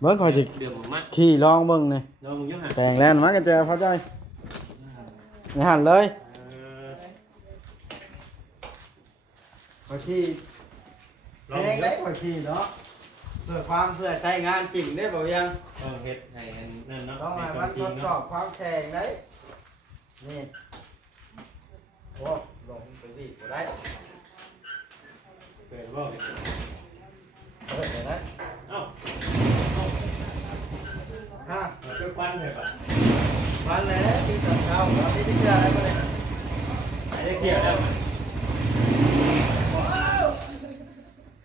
เบิ่งคอยสิเดือดมากขี่ลองเบิ่งนี่ลองมึงยังหาแต่งแล้วมากันเจอเขาใจนี่หันเลยคอยขี่แพงได้คอยขี่เนาะเพื่อใช้งานจริงได้บ่ยัง ลองเฮ็ดให้นั่นเนาะ ต้องให้มันทดสอบความแข็งได้นี่โอ้ลงไปดิบ่ได้ เปิดบ่ เปิดได้ เอ้า ฮะ เจ้าควันเลยป่ะ วันแล้วที่ตัดเท้าเราที่จะเจออะไรบ่ได้ ไอ้เกี่ยวแล้ว เอ้า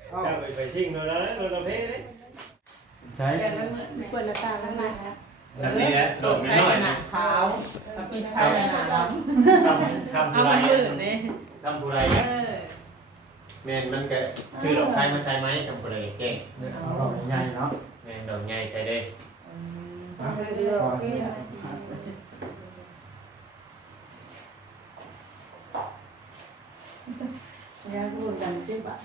เจ้าไปทิ้งโดนแล้วโดนเพลเลย ใช้ เปิดหน้าต่างแล้วมาแล้ว แบบนี้แหละโดดไม่น้อย ขาวปิดไฟหนาล้ทำเอา ผู้ไร มันมืดเนี่ย ทำผู้ไรแม่นมันก็ชื่อดอกไม้มาใช้ไหมทำผู้ไรเก่ง เอาดอกใหญ่เนาะ แม่นดอกใหญ่ใช้ได้ ยาพูดกันสิบะ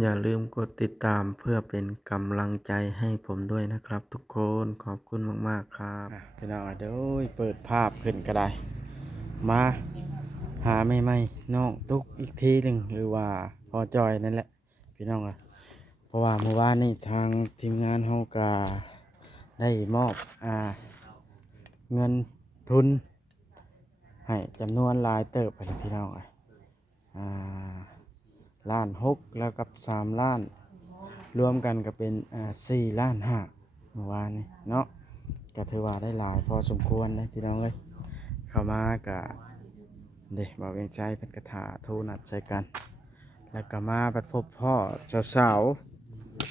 อย่าลืมกดติดตามเพื่อเป็นกำลังใจให้ผมด้วยนะครับทุกคนขอบคุณมากๆครับพี่น้องเดี๋ยวเปิดภาพขึ้นก็ได้มาหาไม่ไม่น้องตุ๊กอีกทีหนึ่งหรือว่าพอจอยนั่นแหละพี่น้องอะเพราะว่าเมื่อวานนี้ทางทีมงานเฮากาได้มอบเงินทุนให้จำนวนหลายเติบไปพี่น้องอะ1,600,000แล้วกับ3,000,000รวมกันก็เป็น4,500,000เมื่อวานนี้เนาะก็ถือว่าได้หลายพอสมควรนะพี่น้องเอ้ยเข้ามากะเด็กบอกเองใจเป็นกระถาโทรนัดใส่กันแล้วก็มาประพบพ่อสาว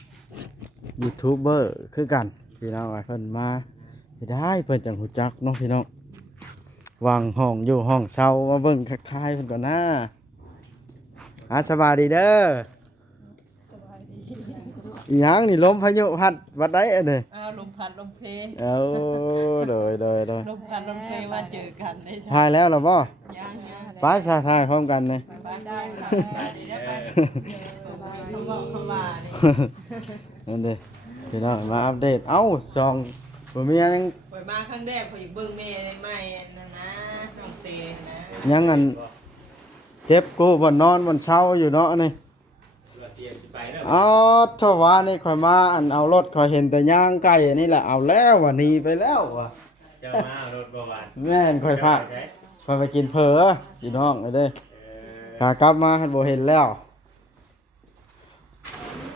ๆยูทูบเบอร์คือกันพี่น้องเพิ่นมาได้เพิ่นจังหูจักเนาะพี่น้องวางห้องอยู่ห้องเช่ามาเบิ่งทักทายเพิ่นก่อนนะสบายดีเด้ออีหยังนี่ลมพายุพัดวัดได้อันนี้ ลมพัดลมเพ เอาโดยลมพัดลมเพมาเจอกันได้ใช่ ทายแล้วเหรอบ่ ยัง ไปทายพร้อมกันเนี่ย บ้านได้ดีได้ไปเขาบอกเขามาเนี่ย นั่นเด้พี่น้องมาอัปเดตเอ้าซองบ่มียัง ไปมาครั้งแรกเขาอยู่เบิ้งแม่ใหม่นะน้องเตนะ ยังอันเก็บกูบ่นอนบ่เช้าอยู่เนาะนี่ เตรียมไปแล้ว อ๋อถ้าว่านี่ข่อยมาอันเอารถข่อยเห็นแต่ย่างไก่อันนี้แหละเอาแล้วว่ะหนีไปแล้วว่ะ เจ้ามาเอารถบ่หวาน แม่นข่อยพาข่อยไปกินเผลอพี่น้องเอ้ยเด้พากลับมาบ่เห็นแล้ว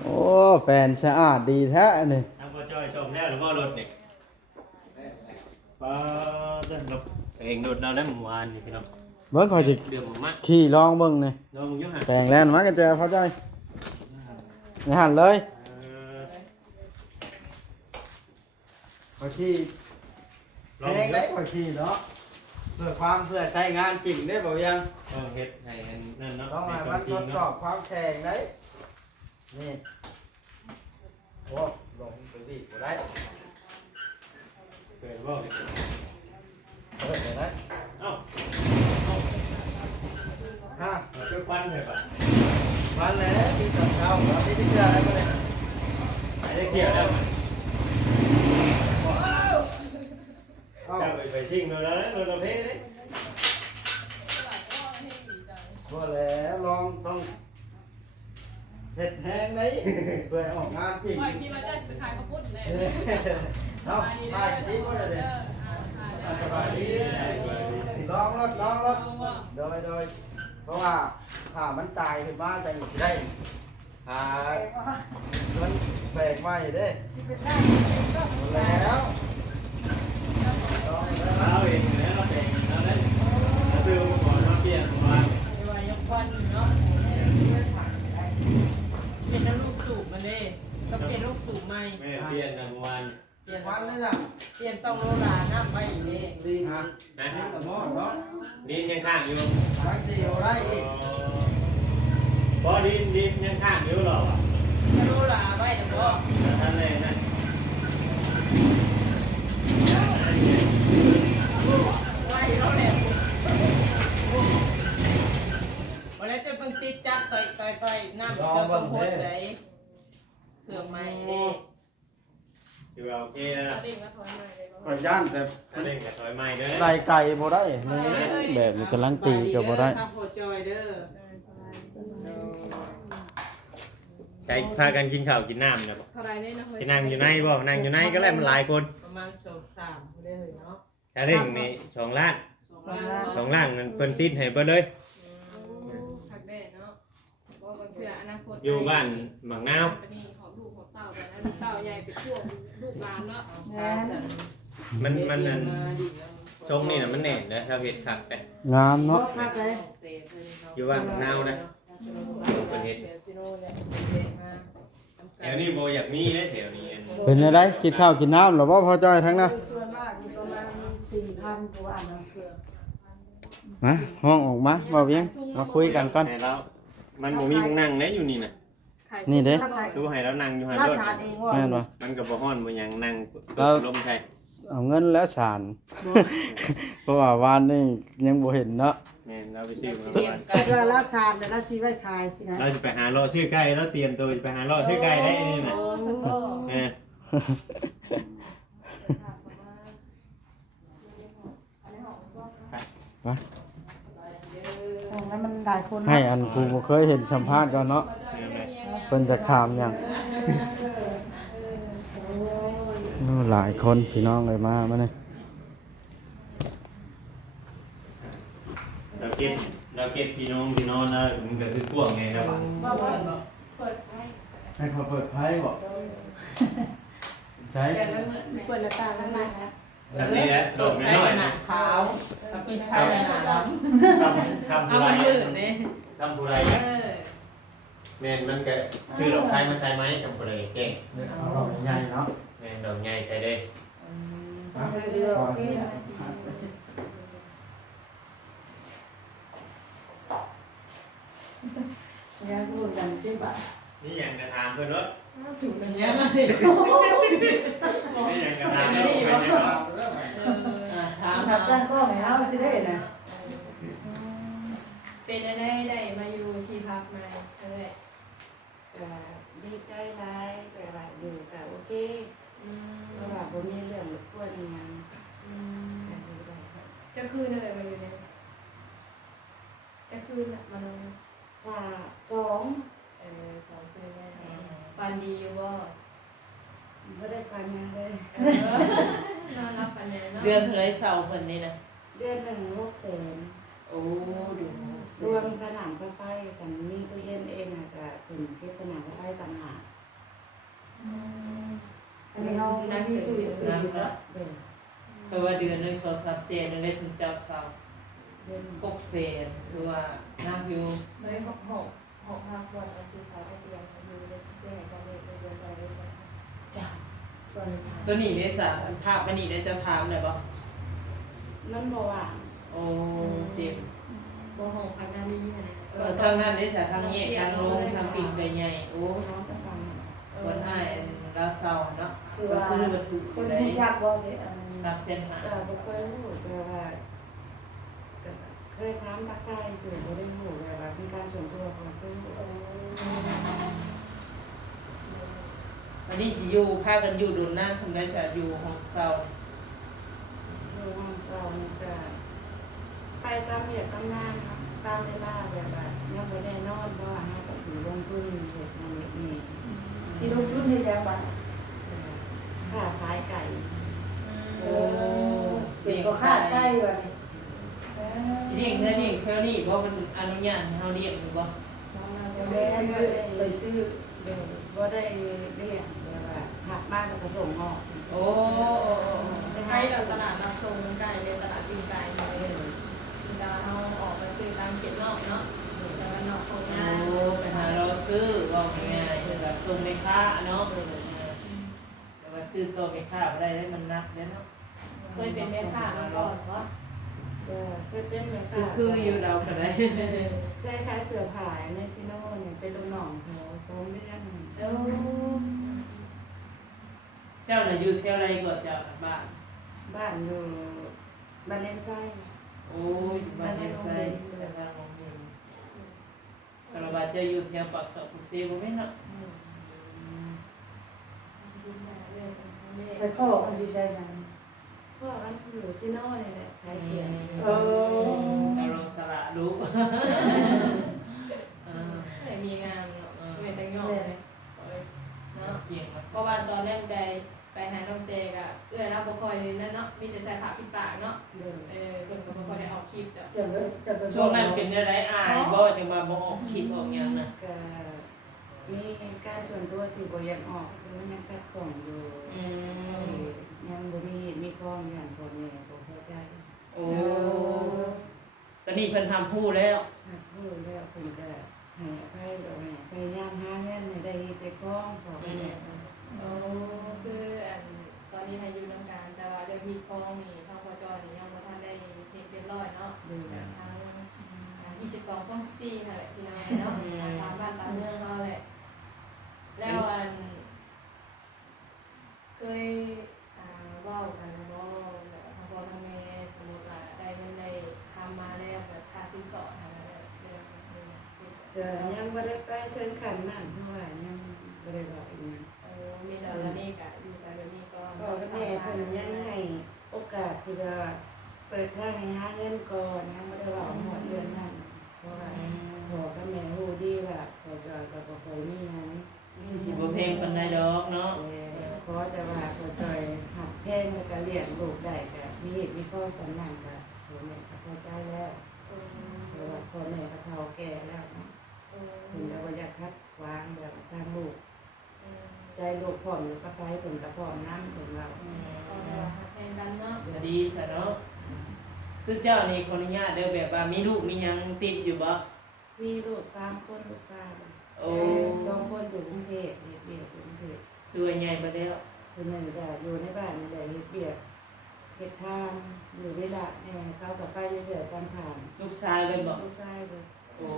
โอ้แฟนสะอาดดีแท้อันนี้ ทำพ่อจ้อยชมแล้วหรือว่ารถนี่ป้าจะรถเองรถเราแล้วเมื่อวานนี่พี่น้อง เบิ่งข่อยสิ เดือดมาก ขี่ลองเบิ่งนี่ ลองมึงยังหา แต่งแล้วมากันเจอเขาใจนี่หันเลยคอยขี่แพงได้คอยขี่เนาะเพื่อใช้งานจริงได้บ่ยัง ลองเฮ็ดให้นั่นเนาะ ต้องให้มันทดสอบความแข็งได้นี่โอ้ลงไปดิบ่ได้ เปิดบ่ เปิดได้ เอ้า ฮะ เจ้าควันเลยป่ะ วันแล้วที่ตัดเท้าเราที่จะเจออะไรบ่ได้ ไอ้เกี่ยวแล้ว เอ้า เจ้าไปทิ้งโดนแล้วโดนเพลเลย บ่แล้วลองต้องเฮ็ดแห้งได้เพื่อออกงานจริง ก่อนที่มันจะไปขายข้าวปุ้นเลย เนาะถ่ายคลิปก็ได้เลยสบายดีลองรถโดยเพราะว่าถ้ามันตายขึ้นมาจะอยู่ได้มันแปลกใหม่เด้แล้วลองแล้ว เอาเองแล้วเราเองแล้วเล่นซื้อมาก่อนมาเปลี่ยนมา ไว้ยังควันเนาะเป็นน้ำลูกสูบมาเด้ก็เป็นลูกสูบใหม่ แม่เปลี่ยนกันเมื่อวาน เปลี่ยน วันนี้จ้ะ เปลี่ยนต้องโลลาน้ำไปอีกนี่ ดีฮะ นะ นี่กับหม้อเนาะ ดินยังข้างอยู่ ทั้งที่เอาได้อีก พอดินยังข้างอยู่หรอวะ โลลาไว้เดี๋ยวบอก ท่านเลยนะ ไว้เราแหละวันนี้จะเพิ่งติดจับต่อยน้ำเติมโคตรไหน ใหม่เด้ อยู่โอเคแล้ว ส นะ ลิงมาถอยใหม่เลยบ่ ข่อยย่านแต่ ถ้าเล่นกับถอยใหม่เด้อ ไล่ไก่บ่ได้แม่แบบนี้กำลังตีก็บ่ได้ ทำโพจอยเด้อ ใช้พากันกินข้าวกินน้ำนะบ่ เท่าไรเนี่ยนะเฮ้ย ที่นั่งอยู่ในบ่นั่งอยู่ในก็แล้วมันหลายคน ประมาณ2-3ได้เลยเนาะ ถ้าเร่งนี่2 ล้าน 2 ล้าน 2 ล้านมันเพิ่นติดให้เบิดเลย พักได้เนาะบ่ว่าเพื่ออนาคต อยู่บ้านบางนาว ไปนี่ของลูกของเต้าแบบนั้นเต้าใหญ่ไปทั่วลูกหลานเนาะ มันนั่นชงนี่น่ะมันแน่นเด้อถ้าเฮ็ดคักไป งามเนาะ อยู่บ้านบางนาวนะเพิ่นเฮ็ดแถวนี้บ่อยากมีเด้อแถวนี้ เป็นอะไรกินข้าวกินน้ำหรือว่าพอจ้อยทั้งนั้น ส่วนมากอยู่ประมาณ4,000ตัวอันนั้นคือ มาห้องออกมาบ่เวียงมาคุยกันก่อน แต่แล้วมันบ่มีหม้องนั่งเด้อยู่นี่น่ะ นี่เด้ ดูให้แล้วนั่งอยู่หั่น รา โลด ชาเองว่า แม่นบ่ มันก็บ่ฮ้อนบ่หยังนั่งลมใช่ เอาเงินแล้วสาร เพราะว่าวานนี่ยังบ่เห็นเนาะ แม่นเราไปซื้อมา แต่ว่าราชาแต่ละสีไว้ขายสินะ เราจะไปหารอชื่อใกล้แล้วเตรียมตัวจะไปหารอชื่อใกล้ได้นี่น่ะ โอ้สักโล แม่น ตรงนั้นมันหลายคน ให้อันกูบ่เคยเห็นสัมภาษณ์ก่อนเนาะเพิ่นจะถามหยังโอ้หลายคนพี่น้องเลยมานี่ เราเก็บพี่น้องแล้วมันก็คือพวกไงครับ ให้เขาเปิดไพ่บ่ใช้ เปิดหน้าต่างข้างในนะ แบบนี้แหละโดดไม่น้อย หนาขาวถ้าเป็นไทยหนาดำ ทำ เอา ผู้ไร มันลื่นนี่ ทำผู้ไร เออ แม่นมันก็ชื่อดอกไทยมาใช้ไหมทำผู้ไรเก่ง เอาดอกใหญ่เนาะ แม่นดอกใหญ่ใช้ได้ เดี๋ยวโอเคงานพูดกันสิบ่ะ นี่ยังกระทำเพื่อนรถ สูงอย่างเงี้ยนะ นี่ยังกระทำแล้วเป็นยังไง ถาม ทำตั้งกล้องให้เฮาสิได้นะ เป็นได้ได้มาอยู่ที่พักมาเลย ก็ดีใจหลายแต่ว่าอยู่ก็โอเคเพราะว่าบ่มีเรื่องรบกวนอีหยังก็อยู่ได้ครับ จะคืนอะไรมาอยู่เนี่ยจะคืนมานอน สอง 2 คืนได้ฟันดีอยู่บ่ บ่ได้ฟังหยังเลย นอนรับฟันเนี่ยเนาะ เดือนเท่าไรเสาเพิ่นนี่นะ เดือนหนึ่ง600,000 โอ้ดู รวมขนาดไฟกันมีตู้เย็นเองอ่ะก็เป็นเก็บขนาดไฟต่างหาก อันนี้เฮามีตู้อยู่ตู้อยู่แล้ว เด้อ เพราะว่าเดือนหนึง2-3แสนนึงได้สุนเจ้าสาว เดือน 6แสนคือว่าน้ำอยู่ เลยหกพักวันก็คือเขาได้เตรียมอยู่เลยเพื่อให้การเรียนเรียนไปเรื่อย จ้า ก่อนเลยค่ะ ตัวนี้ได้สาภาพมันนี่ได้เจ้าถามได้บ่ มันบ่ว่าง โอ้เจ็บ ๆบ่ห้องพักนาลีอะไร ทางนั้นได้แต่ทางแยกทางลงทางปิ่นไปใหญ่โอ้ น้องก็ฟัง วันอ้ายลาวเซาเนาะ คือ ก็ ว่า คือวัตถุ คน ได้ รู้จักบ่เนี่ยอันนั้น 3แสนห้า ก็บ่เคยรู้แต่ว่าก็เคยถามทักทายสื่อบ่ได้รู้แบบว่าเป็นการส่วนตัวของเคยรู้ วันนี้สิอยู่พากันอยู่โดนนานสำได้สะอยู่ห้องเซา ดูห้องเศร้านี่ก็ไปตามเรียกตามงานครับตามเวลาแบบว่ายังบ่ได้นอนเพราะว่าหาก็ถือลงทุนเฮ็ดนั่นเฮ็ดนี่ สิลงทุนให้ยังบ่ะ ค่าขายไก่ โอ้ เป็นก็ค่าใกล้ว่านี่ สิเลี้ยงแค่นี้แค่นี้บ่มันอนุญาตให้เฮาเลี้ยงหรือบ่ แม่ไปซื้อ เดี๋ยวบ่ได้เรียกแบบว่าหักมากก็ส่งออก โอ้ ใกล้เราตลาดเราทรงใกล้เลยตลาดตีนไก่เลยเวลาเราออกไปซื้อตามเขตนอกเนาะแต่ว่านอกของงาน โอ้ไปหาเราซื้อว่าง่ายๆคือว่าส่งไปค้าเนาะแต่ว่าซื้อตัวไปค้าบ่ได้แล้วมันนักเด้อเนาะ เคยเป็นแม่ค้ามาก่อนว่า ก็เคยเป็นแม่ คือ ค้า คืออยู่เราก็ได้ เคยขายเสื้อผ้าในซิโนเนี่ยเป็นลูกน้องเขา2เดือน เออ เจ้าน่ะอยู่แถวใดก็เจ้าน่ะบ้าน บ้านอยู่บ้านเลนไส้ โอ้ยบ้านเฮ็ดไสแต่ทางโรงเรียนก็ว่าเจ้าอยู่แถวปากซอยปุกเสบ่แม่นเนาะ พ่อมันอยู่ใช่จัง พ่อมันอยู่ซิโน่นี่แหละขายเกียร์ ตลงตลาดรู้ ไม่มีงานเนาะไม่แต่งงานเลยเนาะ เกี่ยงมา เพราะว่าตอนแรกไปหาน้องเตกอะเราบ่ค่อยนั่นเนาะมีแต่ใส่ผ้าปิดปากเนาะเพิ่นก็บ่ค่อยได้ออกคลิปจ้ะ จะ ช่วงนั้นเป็นอะไรอายบ่จะมาบ่ออกคลิปออกหยังนะ ก็มีการส่วนตัวที่บ่อยากออกคือมันยังคัดของอยู่ยังบ่มีข้ออย่างพ่อแม่บ่เข้าใจ โอ้ตอนนี้เพิ่นทำผู้แล้ว หักพูดแล้วเพิ่นก็ให้อภัยบ่ให้พยายามหาเงินให้ได้แต่ของพ่อแม่ โอ้คือตอนนี้ให้อยู่นำการแต่ว่าเรื่องมีคองนี่ทางพจนี่ยังบ่ทันได้เฮ็ดเรียบร้อยเนาะทาง22ต้อง14นั่นแหละพี่น้องเนาะตามบ้านตามเมืองเราแหละแล้วเคยเว้ากันนะบ่แบบทางพ่อทางแม่สมมุติว่าได้เงินได้ทำมาแล้วแบบค่าสินสอดนั่นแหละเรื่อง แต่ยังบ่ได้ไปถึงขั้นนั้นเพราะว่ายังบ่ได้บอกอีก มีแต่ละนี่กะอยู่แต่ละนี่ก็ พ่อกับแม่เพิ่นยังให้โอกาสที่จะเปิดทางให้หาเงินก่อนยังบ่ได้ว่าหมดเรื่องนั้นเพราะว่าพ่อกับแม่รู้ดีว่าพ่อจอยก็บ่ค่อยมีนั้น สิบ่เพลงปานใดดอกเนาะ ขอแต่ว่าพ่อจอยหักแพงแล้วก็เลี้ยงลูกได้ก็มีเหตุมีข้อสำนักก็พ่อแม่ก็พอใจแล้วเพราะว่าพ่อแม่ก็เฒ่าแก่แล้วเนาะเพิ่นก็บ่อยากคัดขวางแบบทางลูกใจลูกพร้อมอยู่กับไปเพิ่นก็พร้อมนำเพิ่นว่า แทนกันเนาะ ก็ดีซะเนาะคือเจ้านี่ขออนุญาตเด้อแบบว่ามีลูกมีหยังติดอยู่บ่ มีลูก3คนลูกชาย โอ้ 2คนอยู่กรุงเทพเฮ็ดเวียกอยู่กรุงเทพ คือว่าใหญ่บ่แล้ว คนหนึ่งก็อยู่ในบ้านนี่แหละเฮ็ดเวียกเฮ็ดทานอยู่เวลาเนี่ยเขาก็ไปเรื่อยๆตามทาง ลูกชายเป็นบ่ ลูกชายเลย โอ้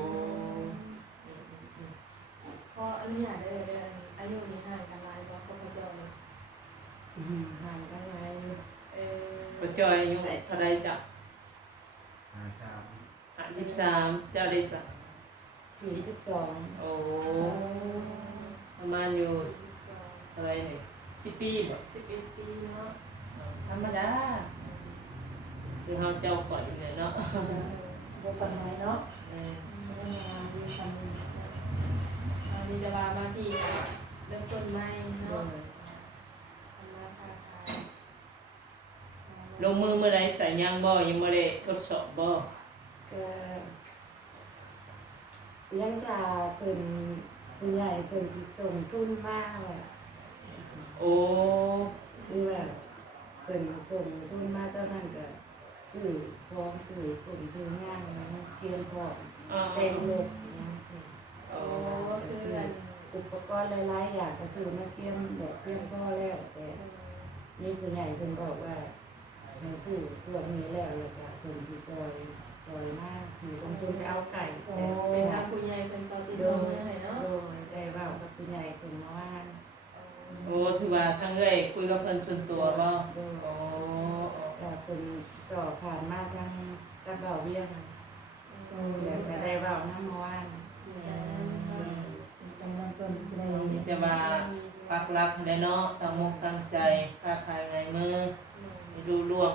เพราะอันนี้อยากได้เลยอายุนี้ห่างกันหลายบ่ก็พอเจ้าเลย ห่างกันหลาย บ่จอยอายุเท่าใดจ้ะ53เจ้าได้สัก 42 โอ้ประมาณอยู่อะไรนี่10 ปีบ่ 11 ปีเนาะ ธรรมดาคือเฮาเจ้าข่อยนี่เนาะ บ่ปานใดเนาะ มีคำมีจะมาพี่เริ่มต้นใหม่เนาะทำมาค้าขาย ลงมือเมื่อใดใส่ยางบ่ยังบ่ได้ทดสอบบ่ ก็ยังถ้าเพิ่นผู้ใหญ่เพิ่นสิส่งทุนมาว่า โอ้ คือว่าเพิ่นส่งทุนมาตอนนั้นก็ซื้อของซื้อตุ่มซื้อย่างเกียนพร้อม เป็นรถยังสิ โอ้ คือ อุปกรณ์หลายๆอย่างก็ซื้อมาเตรียมแบบเตรียมพ่อแล้วแต่นี่ผู้ใหญ่เพิ่นบอกว่าให้ซื้อพวกนี้แล้วก็เพิ่นสิซอยมากคือลงทุนไปเอาไก่แต่ เป็ เป็น น ทา ทาง ง คุณยายเป็นตอนติด โด ต่อย ให้เนาะ โดยได้เว้ากับผู้ใหญ่เพิ่นมาว่า โอ้ถือว่าทางเอ้ยคุยกับเพิ่นส่วนตัวบ่ โดย โอ้ แต่เพิ่นต่อผ่านมาทางกับเบาเวียงแบบก็ได้เว้านำมาว่า จำนวนเพิ่นสิได้ มีแต่ว่าปักหลักได้เนาะตั้งมุกตั้งใจค้าขายไงมือให้ดูล่วง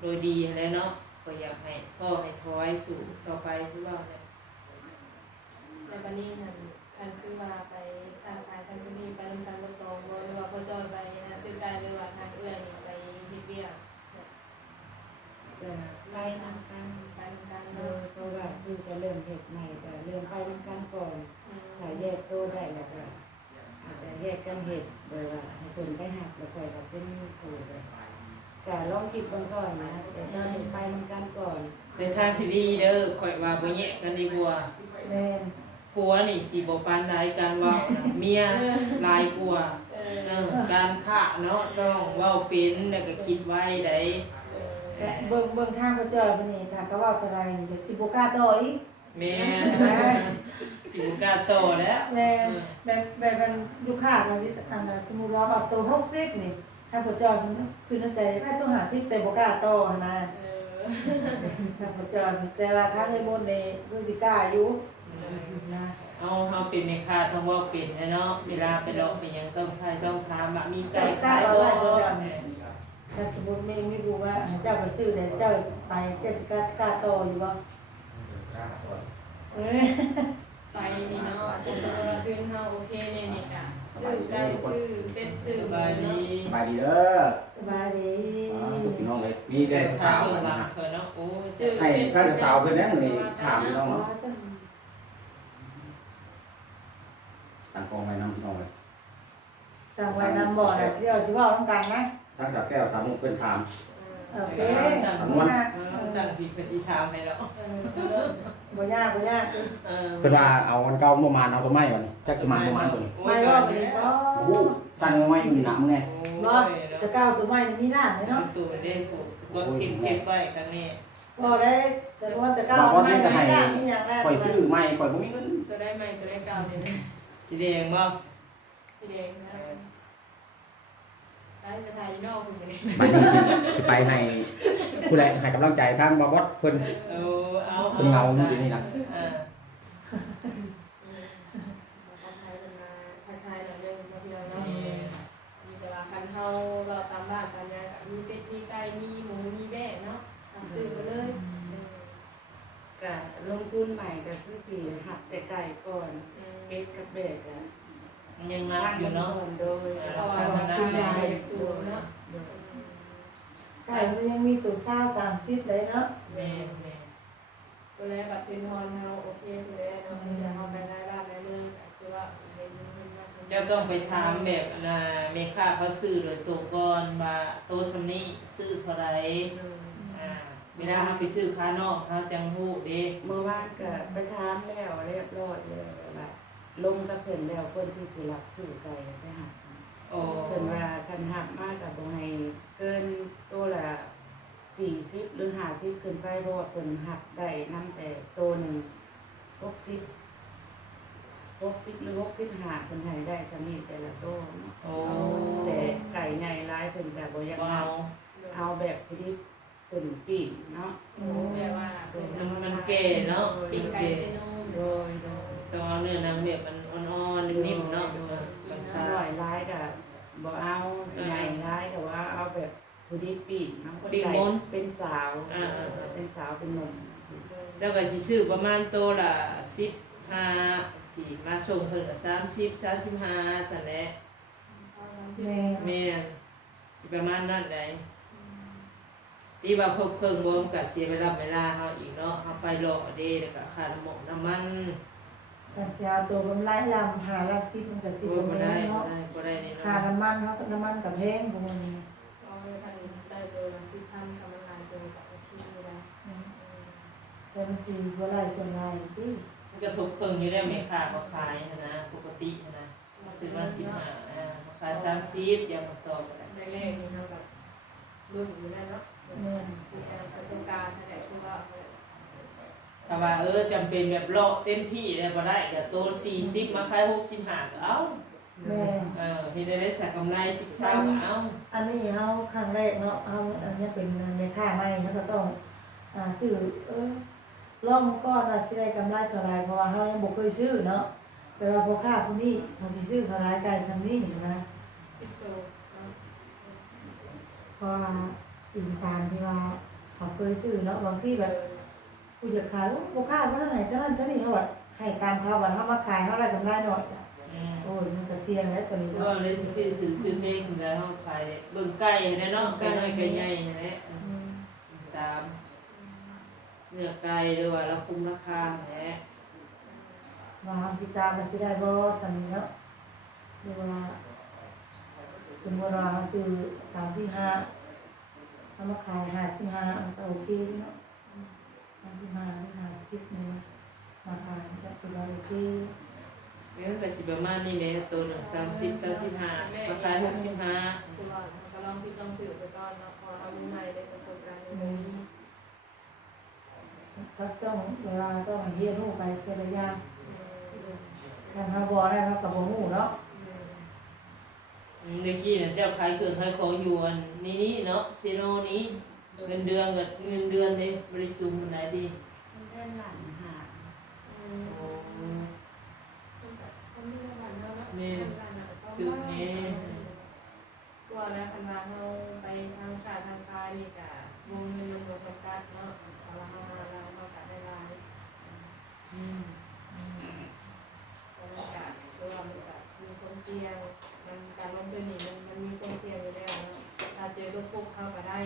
โดยดีแล้วเนาะก็อยากให้พ่อให้ถอยสู่ต่อไปคือว่าเนี่ย ในวันนี้นั่นคันซื้อมาไปค้าขายคันนี้ไปลงการผสมหรือว่าพ่อจอยไปนะซื้อได้หรือว่าทางเอื้อยนี่ไปเฮ็ดเวียก ก็ไปนำกัน ไปลงการ โด เนาะ ยเพราะว่าคือจะเริ่มเฮ็ดใหม่ก็เริ่มไปนำกันก่อนถ้าแยกตัวได้แล้วก็อาจจะแยกกันเฮ็ดโดยว่าให้เพิ่นไปหักแล้วค่อยก็เป็นผู้แบบก็ลองคิดเบิ่งก่อนนะแต่ตอนนี้ไปนำกันก่อน ในทางที่ดีเด้อข่อยว่าบ่แยกกันดีกว่า แม่น ผัวนี่สิบ่ปานใดการเว้านะเมียหลายกว่าการค้าเนาะต้องเว้าเป็นแล้วก็คิดไว้ได้ แต่เบิ่งทางเขาเจอบัดนี้ถ้าเขาเว้าเท่าใดนี่ก็สิบ่กล้าต่ออีก แม่สิบ่กล้าต่อแล้ว แม่แบบมันลูกค้ามาสิอันน่ะสมมุติว่าแบบตัว60นี่ถ้าเขาเจอคือในใจได้ตัว50แต่บ่กล้าต่อหั่นนะถ้าเขาเจอแต่ว่าถ้าเคยบ่นนี่รู้สิกล้าอยู่นะ อ เฮาเป็นแม่ค้าต้องเว้าเป็นนะเนาะเวลาไปเลาะไปหยังต้องทายต้องถามว่ามีไก่ขายบ่ ถ้าสมมุติไม่รู้ว่าให้เจ้าไปซื้อแต่เจ้าไปเจ้าสิกล้าโตอยู่บ่เอ้ย ไปนี่เนาะสมมุติว่าคืนเฮาโอเคเนี่ยนี่ก็ซื้อไก่ซื้อเป็ดซื้อ สบายดี สบายดีเด้อ สบายดี ทุกพี่น้องเลยมีแต่สาว เพิ่น ๆ ว่า นะ เพิ่นเนาะโอ้ ให้ข้าจะสาวเพิ่นแน่มื้อนี้ถามพี่น้องเนาะตั้งกล้องไว้นำพี่น้องเลย จังไว้นำบ่อน่ะเดี๋ยวสิเว้านํกันนะ ทั้งสาวแก้วสาวมุกเพิ่นถาม โอเค ตั้งผิดไปสิถามให้แล้ว บ่ยาก เพิ่นว่าเอาอันเก่าประมาณเอาตัวใหม่ก่อนจักสิมาประมาณตัวนี้ ไม่ว่าบ่ได้บ่ โอ้โหสั่นไว้อยู่นี่นะมึงไง บ่แต่เก้าตัวใหม่นี่มีร้านเลย เนาะ เนาะ ตัวเด่นผูกก็เก็บไว้กันนี่ บ่ได้สมมุติแต่เก้าใหม่มีร้านมีหยังแล้ว ข่อยซื้อใหม่ข่อยบ่มีเงิน ตัวได้ไหมตัวได้เก่าเนี่ย สีแดงบ่ สีแดงนะได้ไปถ่ายนอกคุณเลย บัดนี้สิไปให้ผู้ใดให้กำลังใจทางบ่บอสเพิ่น เอา เพิ่นเงาอยู่นี่นะ ทักทายเราเรื่องมาเดียวเนาะมีแต่ว่าคันเฮาเราตามบ้านตามยังมีเป็ดมีไก่มีหมูมีแบ่เนาะซื้อไปเลย ก็ลงทุนใหม่ก็คือสิหักแต่ไก่ก่อนเป็ดกับแบกอ่ะ ยังนับอยู่เนาะ โดย เพราะว่ามันคือได้สูงเนาะ ไก่มันยังมีตัว20-30เลยเนาะ แม่แม่ ตัวแรกบัตรทินฮอนเฮาโอเคตัวแรกเนาะที่จะเฮาไปได้ร้านได้เลยคือว่าเห็นมันมาก เจ้าต้องไปถามแบบแม่ค้าเขาซื้อเลยตัวก่อนว่าโตสำนี้ซื้อเท่าไหร่เวลาเขาไปซื้อค้านอกเขาจังฮู้เด้ เมื่อวานก็ไปถามแล้วเรียบร้อยเลยว่าลงกับเพิ่นแล้วเพิ่นที่สิรับซื้อไก่ไปหัก โอ้ เพิ่นว่าคันหักมากก็บ่ให้เกินตัวละ40หรือ50ขึ้นไปเพราะว่าเพิ่นหักได้นำแต่ตัวหนึง60หรือ65เพิ่นให้ได้สำนี้แต่ละตัวเนาะ โอ้ แต่ไก่ใหญ่หลายเพิ่นก็บ่อยาก ว้า หัก ว เอาแบบที่เพิ่นปีกเนาะ แม่ว่า มันแก่เนาะ ปี ปี ไก่ เก่ เซโน่ โดย ต้องเอาเนื้อหนังแบบมันอ่อนๆนิ่มๆเนาะ ถ้าหน่อยร้ายก็บ่เอาใหญ่ร้ายก็ว่าเอาแบบพอดีปีกเนาะไก่เป็นสาวเป็นสาวเป็นหนุ่ม เจ้าก็สิซื้อประมาณโตละ15สิมาส่งเพิ่นก็30 35ซั่นแหละ แม่ แม่นสิประมาณนั้นได้ที่ว่าครบเครื่องบ่มันก็เสียเวลาเฮาอีกเนาะเฮาไปรอเด้แล้วก็ค่าน้ำมันน้ำมัน กันสิเอาตัวมันไล่ลำหาลัดซิมันก็สิ บ่ บ่ ได้ แม่นเนาะ บ่ได้นี่ ค่า เนาะ น้ำมันเฮาน้ำมันก็แพงพวกนี้ เอาไปพันได้ตัวละ10,000กำลังลายตัวกับโอเคได้ แต่มันสิบ่หลายส่วนหลายติ มันก็ทบเครื่องอยู่ได้แม่ค้าบ่ขายนะปกตินะซื้อมา15มาขาย30อย่ามาต่อก็ได้ แรกๆนี่เนาะแบบรุ่นอยู่นั่นเนาะ แม่น ประสบการณ์อะไรคือว่า ถ้าว่าจำเป็นแบบเลาะเต็มที่ได้บ่ได้ก็โต40มาขาย65ก็เอา แม่น เฮ็ดได้สักกำไร10-20ก็เอา อันนี้เฮาครั้งแรกเนาะเฮาอันนี้เป็นแม่ค้าใหม่เฮาก็ต้องซื้อลองก่อนว่าสิได้กำไรเท่าไหร่เพราะว่าเฮายังบ่เคยซื้อเนาะแต่ว่าพ่อค้าผู้นี้เขาสิซื้อเท่าไหร่ไก่ซำนี้นี่นะ 10ตัว เพราะว่าอิงตามที่ว่าเขาเคยซื้อเนาะบางทีแบบผู้จะขายพ่อค้าบ่ได้ให้เท่านั้นเท่านี้เฮาว่าให้ตามเขาว่าเฮามาขายเฮาได้กำไรน้อยโอ้ยมันก็เสี่ยงแล้วตัวนี้ ก็ เนาะ เลยซื้อถือซื้อเพลงสิแล้วเฮาขายเบิ่งไก่ให้เนาะไก่น้อยไก่ใหญ่ให้แหละตามเนื้อไก่หรือว่าเราคุมราคาแหละ ว่าเฮาสิตามว่าสิได้บ่ซั่นเนาะหรือว่าสมมุติว่าเฮาซื้อ3-4-5เฮามาขาย5-5มันก็โอเคเนาะ3-5หรือ50นี่ราคาก็ถือว่าโอเค เนื้อก็สิประมาณนี้แหละตัวหนึ่ง30-35ราคา65 คือว่าก็ลองผิดลองถูกไปก่อนเนาะพอเอาใหม่ได้ประสบการณ์นี้ ก็ต้องเวลาต้องเรียนรู้ไปแต่ละอย่างการเฮาบ่ได้เฮาก็บ่ฮู้เนาะ เมื่อกี้น่ะเจ้าขายเครื่องขายของอยู่อันนี้เนาะเซโนนี้เงินเดือนกับเงินเดือนเด้บริสุทธิ์มันไหนดี มันได้หลานหา โอ้ นี่ตึกนี้ ตัวแล้วคันว่าเราไปทางชาติทางกายนี่ก็วงเงินมันบ่จำกัดเนาะแต่ว่าเรามาเราก็ได้หลายบรรยากาศตัวมันก็มีความเสี่ยงมันการลงทุนนี่มันมีความเสี่ยงอยู่แล้วเนาะถ้าเจอรถฟุกเข้าก็ได้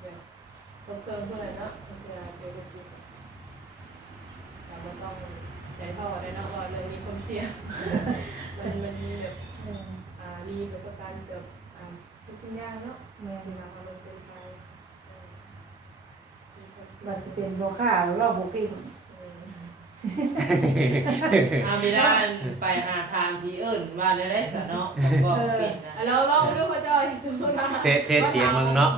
เดี๋ยวเติมเท่าไหร่เนาะเวลาเจอรถฟุกแต่บ่ต้องใจพ่อได้เนาะว่าเลยมีความเสี่ยงมันมีแบบมีประสบการณ์เกือบทุกสิ่งอย่างเนาะเมื่อเราเอาลงทุนไปมันสิเป็นบ่ค่ารอบบ่กิน อาบิดาไปหาทางที่เอิ้นว่าได้สะเนาะบอกเป็นนะ เราลองดูพ่อจอยสุภาพ เทศเสียงมึงเนาะ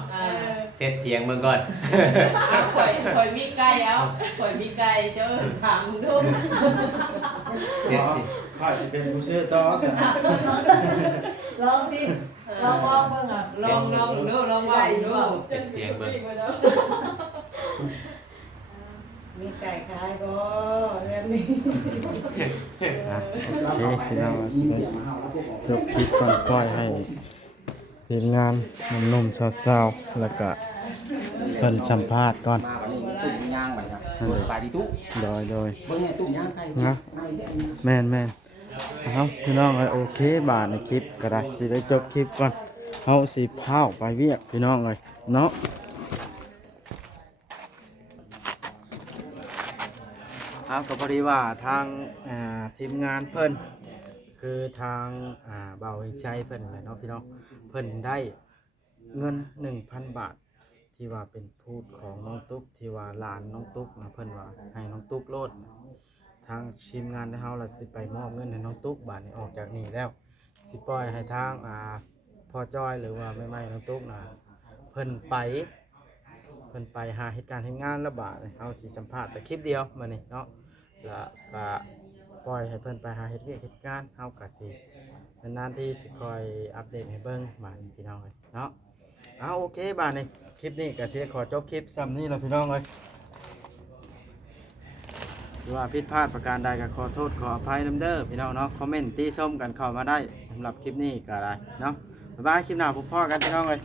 เทศเสียงมึงก่อน ข่อยมีไก่เอาข่อยมีไก่เจ้าถามมึงดู เทศสิ ข้าจะเป็นผู้ซื้อต่อสิ ลองดิลองบอกเบิ่งอ่ะ ลองดูลองว่าดู เสียงมึง มีไก่ขายบ่เรื่องนี้ นะโอเคพี่น้องจบคลิปก่อนปล่อยให้ทีมงานหนุ่มๆสาวๆแล้วก็เพิ่นสัมภาษณ์ก่อน มาวันนี้ตุ้มย่างบัดครับสบายดีตุ๊ โดย เบิ่งเนี่ยตุ้มย่างไก่ นะแม่นเอาพี่น้องโอเคบาทในคลิปก็ได้สิได้จบคลิปก่อนเอาสิพาไปเวียกพี่น้องเลยเนาะครับก็พอดีว่าทางทีมงานเพิ่นคือทางเบาใจเพิ่นแหละเนาะพี่น้องเพิ่นได้เงิน 1,000 บาทที่ว่าเป็นพูดของน้องตุ๊กที่ว่าหลานน้องตุ๊กนะเพิ่นว่าให้น้องตุ๊กโลดทางทีมงานในเฮาล่ะสิไปมอบเงินให้น้องตุ๊กบาทนี้ออกจากนี่แล้วสิปล่อยให้ทางพ่อจ้อยหรือว่าแม่น้องตุ๊กนะเพิ่นไปหาเหตุการณ์เหตุงานแล้วบาทเฮาสิสัมภาษณ์แต่คลิปเดียวมื้อนี้เนาะแล้วก็ปล่อยให้เพิ่นไปหาเหตุวิเหตุการณ์เฮาก็สินานๆที่สิคอยอัปเดตให้เบิ่งบาดนี้พี่น้องเอ้ยเนาะโอเคบาดนี้คลิปนี้ก็สิขอจบคลิปซ้ำนี้แล้วพี่น้องเอ้ยหรือว่าผิดพลาดประการใดก็ขอโทษขออภัยนำเด้อพี่น้องเนาะคอมเมนต์ตีส้มกันเข้ามาได้สำหรับคลิปนี้ก็ได้เนาะบ๊ายบายคลิปหน้าพบพ่อกันพี่น้องเอ้ย